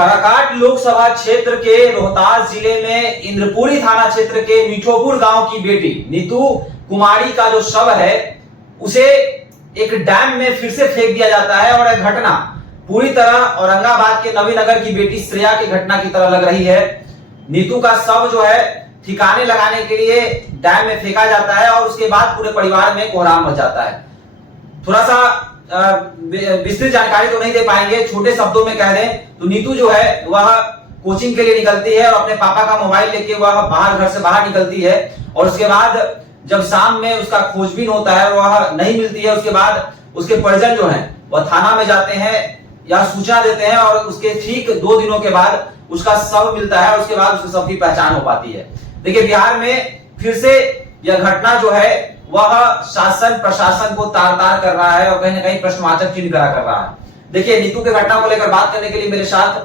काराकाट लोकसभा क्षेत्र के रोहतास जिले में इंद्रपुरी थाना क्षेत्र के मिठोपुर गांव की बेटी नीतू कुमारी का जो शव है उसे एक डैम में फिर से फेंक दिया जाता है। और यह घटना पूरी तरह औरंगाबाद के नवीनगर की बेटी श्रेया की घटना की तरह लग रही है। नीतू का शव जो है ठिकाने लगाने के लिए डैम में फेंका जाता है और उसके बाद पूरे परिवार में कोहराम मच जाता है। थोड़ा सा विस्तृत जानकारी तो नहीं दे पाएंगे, छोटे शब्दों में कह दें तो नीतू जो है वह कोचिंग के लिए निकलती है और अपने पापा का मोबाइल लेके वह घर से बाहर निकलती है। और उसके बाद जब शाम में उसका खोजबीन होता है वह नहीं मिलती है। उसके बाद उसके परिजन जो हैं वह थाना में जाते हैं या सूचना देते हैं और उसके ठीक 2 दिनों के बाद उसका शव मिलता है। उसके बाद उसके शव की पहचान हो पाती है। देखिए, बिहार में फिर से यह घटना जो है वह शासन प्रशासन को तार तार कर रहा है और कहीं ना कहीं प्रश्नवाचक चिन्ह खड़ा कर रहा है। देखिए, नीतू के घटना को लेकर बात करने के लिए मेरे साथ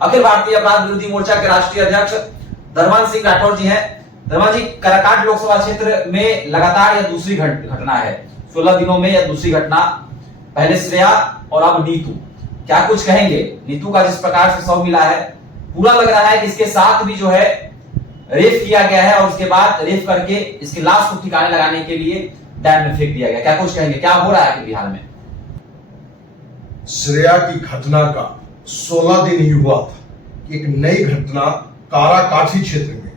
अखिल भारतीय अपराध विरोधी मोर्चा के राष्ट्रीय अध्यक्ष धर्मेंद्र सिंह राठौर जी हैं। धर्मेंद्र जी, काराकाट लोकसभा क्षेत्र में लगातार यह दूसरी घटना है। 16 दिनों में यह दूसरी घटना, पहले श्रेया और अब नीतू। क्या कुछ कहेंगे? नीतू का जिस प्रकार से शव मिला है, पूरा लग रहा है कि इसके साथ भी जो है रेप किया गया है और उसके बाद रेप करके इसकी लाश को ठिकाने लगाने के लिए डैम में फेंक दिया गया। क्या कुछ कहेंगे? क्या हो रहा है बिहार में? श्रेया की घटना का 16 दिन ही हुआ था। एक नई घटना काराकाठी क्षेत्र में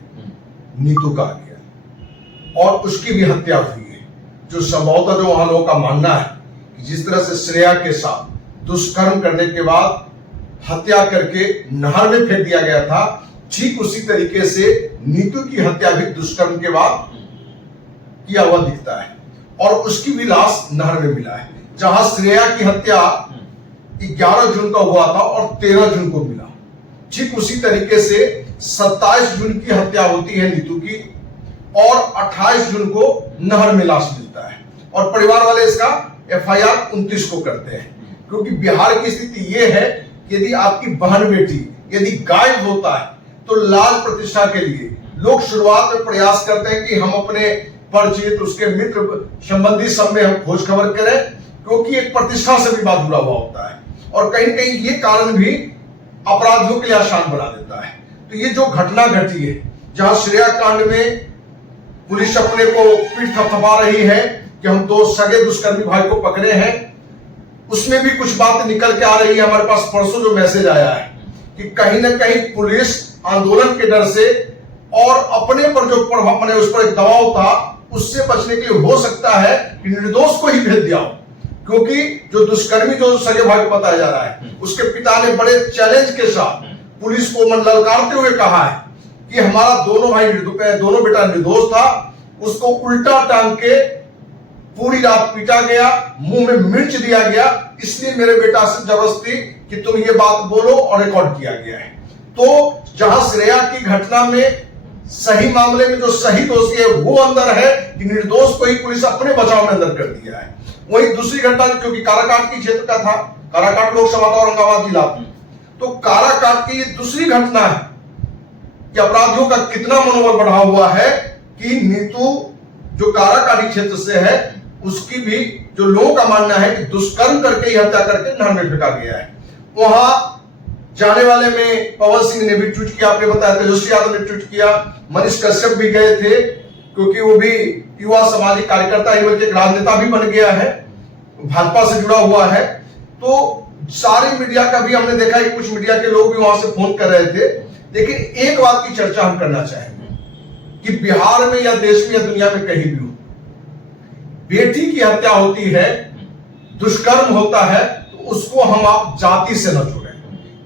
नीतू का आ गया और उसकी भी हत्या हुई है। जो संभवतः जो वहां लोगों का मानना है कि जिस तरह से श्रेया के साथ दुष्कर्म करने के बाद हत्या करके नहर में फेंक दिया गया था, ठीक उसी तरीके से नीतू की हत्या भी दुष्कर्म के बाद किया हुआ दिखता है और उसकी भी लाश नहर में मिला है। जहां श्रेया की हत्या 11 जून का हुआ था और 13 जून को मिला, ठीक उसी तरीके से 27 जून की हत्या होती है नीतू की और 28 जून को नहर में लाश मिलता है। और परिवार वाले इसका FIR 29 को करते हैं, क्योंकि बिहार की स्थिति यह है कि यदि आपकी बहन बेटी यदि गायब होता है तो लाज प्रतिष्ठा के लिए लोग शुरुआत में प्रयास करते हैं कि हम अपने परिचित, उसके मित्र संबंधी सब में हम खोज खबर करें, क्योंकि एक प्रतिष्ठा से भी बात जुड़ा हुआ होता है और कहीं न कहीं ये कारण भी अपराधियों के लिए आसान बना देता है। तो ये जो घटना घटी है, जहां श्रेया कांड में पुलिस अपने को पीठ थपथपा रही है कि हम 2 सगे दुष्कर्मी भाई को पकड़े हैं, उसमें भी कुछ बात निकल के आ रही है। हमारे पास परसों जो मैसेज आया है कि कहीं ना कहीं पुलिस आंदोलन के डर से और अपने पर जो प्रभाव उस पर एक दबाव था, उससे बचने के लिए हो सकता है कि निर्दोष को ही भेज दिया हो, क्योंकि जो दुष्कर्मी जो सगे भाई को बताया जा रहा है उसके पिता ने बड़े चैलेंज के साथ पुलिस को ललकारते हुए कहा है कि हमारा दोनों बेटा निर्दोष था, उसको उल्टा टांग के पूरी रात पीटा गया, मुंह में मिर्च दिया गया, इसलिए मेरे बेटा से जबरदस्ती कि तुम ये बात बोलो और रिकॉर्ड किया गया है। तो जहां श्रेया की घटना में सही मामले में जो सही दोषी है वो अंदर है कि निर्दोष को ही पुलिस अपने बचाव में अंदर कर दिया है। वही दूसरी घटना क्योंकि काराकाट की क्षेत्र का था, काराकाट लोकसभा था औरंगाबाद जिला, तो काराकाट की ये दूसरी घटना है कि अपराधियों का कितना मनोबल बढ़ा हुआ है कि नीतू जो काराकाटी क्षेत्र से है उसकी भी जो लोगों का मानना है कि दुष्कर्म करके ही हत्या करके नहर में फेंका गया है। वहां जाने वाले में पवन सिंह ने भी ट्वीट किया, आपने बताया, तेजस्वी यादव ने ट्वीट किया, मनीष कश्यप भी गए थे क्योंकि वो भी युवा सामाजिक कार्यकर्ता है, बल्कि एक राजनेता भी बन गया है, भाजपा से जुड़ा हुआ है। तो सारी मीडिया का भी हमने देखा कि कुछ मीडिया के लोग भी वहां से फोन कर रहे थे। लेकिन एक बात की चर्चा हम करना चाहेंगे कि बिहार में या देश में या दुनिया में कहीं भी हो, बेटी की हत्या होती है, दुष्कर्म होता है, तो उसको हम आप जाति से न जोड़ें,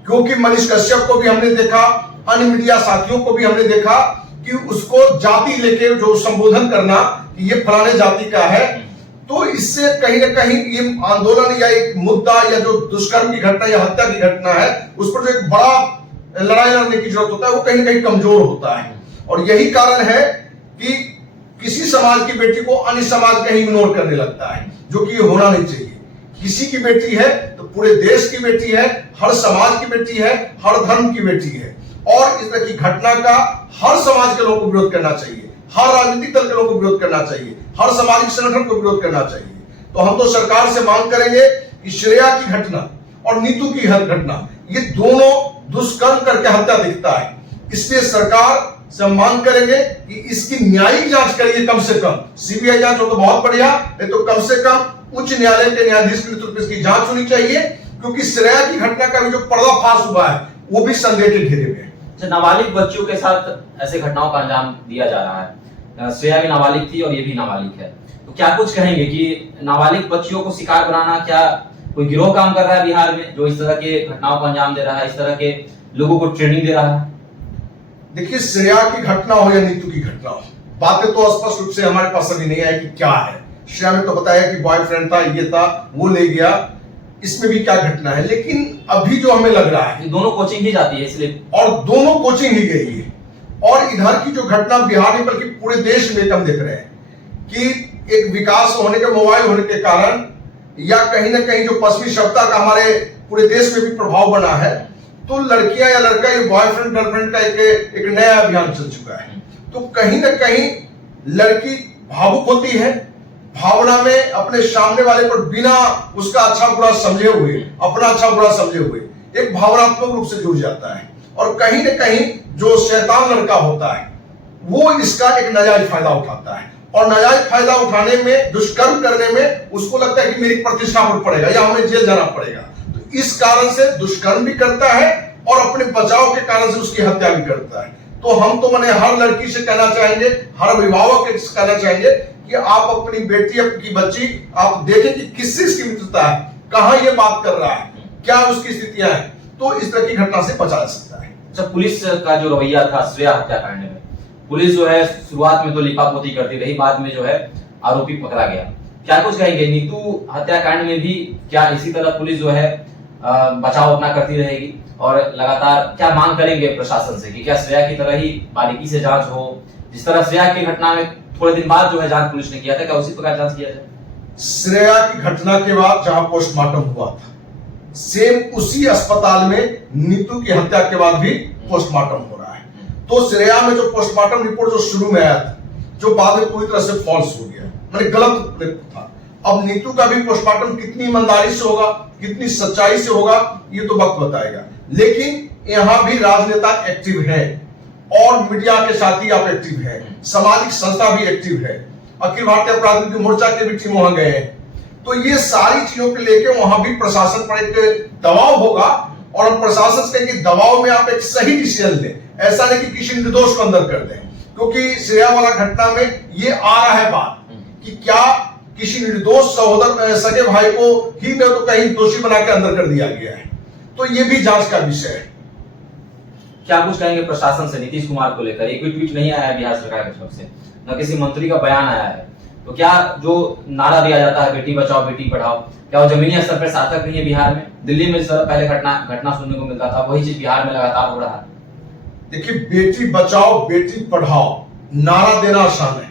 क्योंकि मनीष कश्यप को भी हमने देखा, अन्य मीडिया साथियों को भी हमने देखा कि उसको जाति लेके जो संबोधन करना कि ये फलाने जाति का है। तो इससे कहीं ना कहीं ये आंदोलन या एक मुद्दा या जो दुष्कर्म की घटना या हत्या की घटना है उस पर जो एक बड़ा लड़ाई लड़ने की जरूरत होता है वो कहीं ना कहीं कमजोर होता है। और यही कारण है कि किसी समाज की बेटी को अन्य समाज कहीं इग्नोर करने लगता है, जो कि ये होना नहीं चाहिए। किसी की बेटी है तो पूरे देश की बेटी है, हर समाज की बेटी है, हर धर्म की बेटी है। और इस तरह की घटना का हर समाज के लोगों को विरोध करना चाहिए, हर राजनीतिक दल के लोगों को विरोध करना चाहिए, हर सामाजिक संगठन को विरोध करना चाहिए। तो हम तो सरकार से मांग करेंगे कि श्रेया की घटना और नीतू की हर घटना, ये दोनों दुष्कर्म करके हत्या दिखता है। इसलिए सरकार से हम मांग करेंगे कि इसकी न्यायिक जांच करिए, कम से कम सीबीआई जांच हो तो बहुत बढ़िया, नहीं तो कम से कम उच्च न्यायालय के न्यायाधीश के नेतृत्व में इसकी जांच होनी चाहिए, क्योंकि श्रेया की घटना का भी जो पर्दाफाश हुआ है वो भी संदेह के घेरे में है। नाबालिग बच्चियों के साथ ऐसे घटनाओं का अंजाम दिया जा रहा है। श्रेया भी नाबालिग थी और ये भी नाबालिग है, तो क्या कुछ कहेंगे कि नाबालिग बच्चियों को शिकार बनाना क्या कोई गिरोह काम कर रहा है बिहार में, जो इस तरह के घटनाओं को अंजाम दे रहा है, इस तरह के लोगों को ट्रेनिंग दे रहा है? देखिए, श्रेया की घटना हो या नीतू की घटना हो, बातें तो स्पष्ट रूप से हमारे पास अभी नहीं आई कि क्या है। श्रेया ने तो बताया कि बॉयफ्रेंड था, ये था, वो ले गया, इसमें भी क्या घटना है। लेकिन अभी जो हमें लग रहा है, दोनों कोचिंग ही जाती है इसलिए, और दोनों कोचिंग ही गई है। और इधर की जो घटना बिहार में बल्कि पूरे देश में हम देख रहे हैं कि एक विकास होने के, मोबाइल होने के कारण या कहीं ना कहीं जो पश्चिमी सभ्यता का हमारे पूरे देश में भी प्रभाव बना है, तो लड़कियां या लड़का ये बॉयफ्रेंड गर्लफ्रेंड का एक नया अभियान चल चुका है। तो कहीं ना कहीं लड़की भावुक होती है, भावना में अपने सामने वाले पर बिना उसका अच्छा बुरा समझे हुए, अपना अच्छा बुरा समझे हुए एक भावनात्मक रूप से जुड़ जाता है। और कहीं ना कहीं जो शैतान लड़का होता है वो इसका एक नाजायज फायदा उठाता है, और नाजायज फायदा उठाने में, दुष्कर्म करने में उसको लगता है कि मेरी प्रतिष्ठा पर पड़ेगा या हमें जेल जाना पड़ेगा, तो इस कारण से दुष्कर्म भी करता है और अपने बचाव के कारण से उसकी हत्या भी करता है। तो हम तो मैंने हर लड़की से कहना चाहेंगे, हर अभिभावक से कहना चाहेंगे कि आप अपनी बेटी, अपनी बच्ची, आप देखें कि किससे इसकी मित्रता है, कहां ये बात कर रहा है, क्या उसकी स्थितियां हैं, तो इस तरह की घटना से बचा जा सकता है। अच्छा, पुलिस का जो रवैया था श्रेया हत्याकांड में, पुलिस जो है शुरुआत में तो लिपापोती करती रही, बाद में जो है आरोपी पकड़ा गया, क्या कुछ कहेंगे? नीतू हत्याकांड में भी क्या इसी तरह पुलिस जो है बचाव अपना करती रहेगी, और लगातार क्या मांग करेंगे प्रशासन से कि क्या श्रेया की तरह ही बारीकी से जांच हो, जिस तरह श्रेया की घटना में थोड़े दिन बाद जो है जांच पुलिस ने किया था, क्या उसी प्रकार जांच किया जाए? श्रेया की घटना के बाद जहां पोस्टमार्टम हुआ था, सेम उसी अस्पताल में नीतू की हत्या के बाद भी पोस्टमार्टम हो रहा है। तो श्रेया में जो पोस्टमार्टम रिपोर्ट जो शुरू में आया था, जो बाद में पूरी तरह से फॉल्स हो गया, मैंने गलत था। अब नीतू का भी पोस्टमार्टम कितनी ईमानदारी से होगा, कितनी सच्चाई से होगा, ये तो वक्त बताएगा। लेकिन यहां भी राजनेता एक्टिव है और मीडिया के साथ ही आप एक्टिव है, सामाजिक संस्था भी एक्टिव है, अखिल भारतीय अपराध मोर्चा के भी टीम वहां गए हैं। तो ये सारी चीजों को लेकर वहां भी प्रशासन पर एक दबाव होगा, और हम प्रशासन से कहेंगे दबाव में आप एक सही डिसीजन लें, ऐसा नहीं कि किसी निर्दोष को अंदर कर दें। क्योंकि श्रेया वाला घटना में ये आ रहा है बात कि क्या किसी निर्दोष सहोदर सगे भाई को ही न तो कहीं दोषी बना के अंदर कर दिया गया है, तो ये भी जांच का विषय है। क्या कुछ कहेंगे प्रशासन से नीतीश कुमार को लेकर? एक भी ट्वीट नहीं आया है बिहार सरकार की तरफ से, न किसी मंत्री का बयान आया है, तो क्या जो नारा दिया जाता है बेटी बचाओ बेटी पढ़ाओ, क्या वो जमीनी स्तर पर सार्थक नहीं है बिहार में? दिल्ली में जिस तरह पहले घटना सुनने को मिलता था, वही चीज बिहार में लगातार हो रहा है। देखिए, बेटी बचाओ बेटी पढ़ाओ नारा देना आसान है,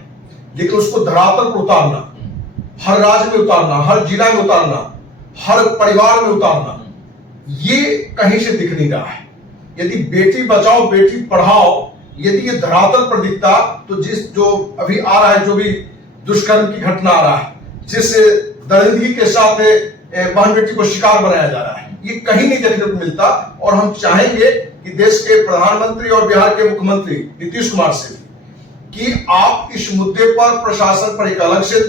लेकिन उसको धरातल पर उतारना, हर राज्य में उतारना, हर जिला में उतारना, हर परिवार में उतारना, ये कहीं से दिख नहीं रहा है। यदि बेटी बचाओ बेटी पढ़ाओ यदि ये धरातल पर दिखता, तो जो अभी आ रहा है, जो भी दुष्कर्म की घटना आ रहा है, जिस दरिद्री के साथ बहन बेटी को शिकार बनाया जा रहा है, ये कहीं नहीं देखने को मिलता। और हम चाहेंगे कि देश के प्रधानमंत्री और बिहार के मुख्यमंत्री नीतीश कुमार से कि आप इस मुद्दे पर प्रशासन पर एक अलग से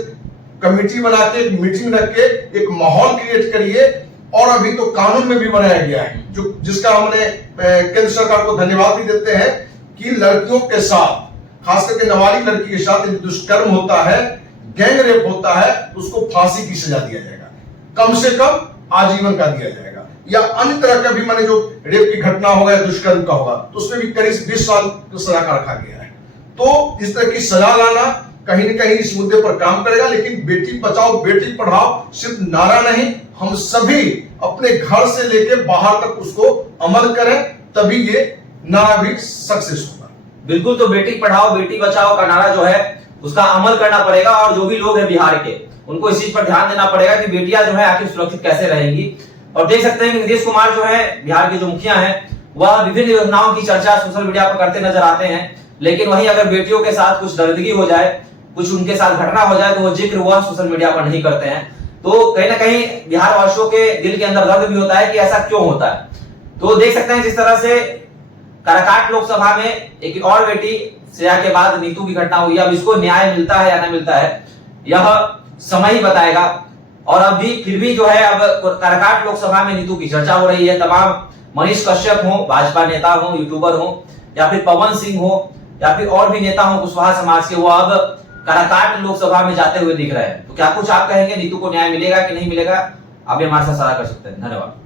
कमेटी बना के, एक मीटिंग रख के एक माहौल क्रिएट करिए। और अभी तो कानून में भी बनाया गया है, जो जिसका हमने केंद्र सरकार को धन्यवाद भी देते हैं कि लड़कियों के साथ, खास करके नाबालिग लड़की के साथ दुष्कर्म होता है, गैंग रेप होता है, उसको फांसी की सजा दिया जाएगा, कम से कम आजीवन का दिया जाएगा, या अन्य तरह का भी माने जो रेप की घटना होगा या दुष्कर्म का होगा, तो उसमें भी करीब 20 साल की सजा का रखा गया है। तो इस तरह की सजा लाना कहीं न कहीं इस मुद्दे पर काम करेगा। लेकिन बेटी बचाओ बेटी पढ़ाओ सिर्फ नारा नहीं, हम सभी अपने घर से लेकर बाहर तक उसको अमल करें, तभी ये नारा भी सक्सेस होगा। बिल्कुल, तो बेटी पढ़ाओ बेटी बचाओ का नारा जो है उसका अमल करना पड़ेगा, और जो भी लोग हैं बिहार के, उनको इस चीज पर ध्यान देना पड़ेगा कि बेटियां जो है आखिर सुरक्षित कैसे रहेंगी। और देख सकते हैं कि नीतीश कुमार जो है बिहार के जो मुखिया हैं, वह विभिन्न योजनाओं की चर्चा सोशल मीडिया पर करते नजर आते हैं, लेकिन वहीं अगर बेटियों के साथ कुछ दर्दगी हो जाए, कुछ उनके साथ घटना हो जाए, तो वो जिक्र वह सोशल मीडिया पर नहीं करते हैं। तो कहीं ना कहीं बिहार वासियों के दिल के अंदर दर्द भी होता है कि ऐसा क्यों होता है। तो देख सकते हैं जिस तरह से काराकाट लोकसभा में एक और बेटी श्रेया के बाद नीतू की घटना हुई। अब इसको न्याय मिलता है या नहीं मिलता है यह समय ही बताएगा। और अब भी फिर भी जो है अब काराकाट लोकसभा में नीतू की चर्चा हो रही है। तमाम मनीष कश्यप हो, भाजपा नेता हो, यूट्यूबर हो, या फिर पवन सिंह हो, या फिर और भी नेता हो कुशवाहा समाज के, वो अब काराकाट लोकसभा में जाते हुए दिख रहे हैं। तो क्या कुछ आप कहेंगे नीतू को न्याय मिलेगा कि नहीं मिलेगा? आप भी हमारे साथ साझा कर सकते हैं। धन्यवाद।